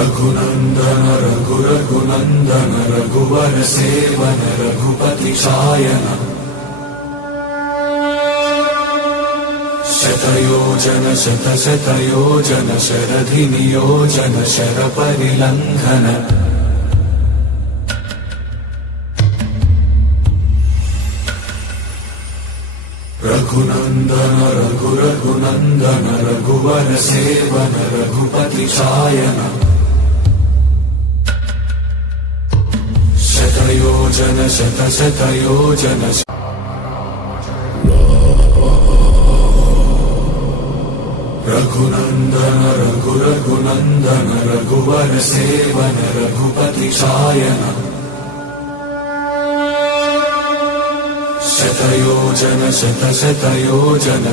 रघुनंदन रघुरघुनंदन रघुवर seven Raghupati Shayan शतयोजन शतशतयोजन शरधि नियोजन शरपरिलंघन रघुनंदन रघुरघुनंदन रघुवर seven Raghupati Shayan शतयोजन शतशतयोजन Raghunandan रघुरघुनंदन रघुवर seven Raghupati Shayan शतयोजन शतशतयोजन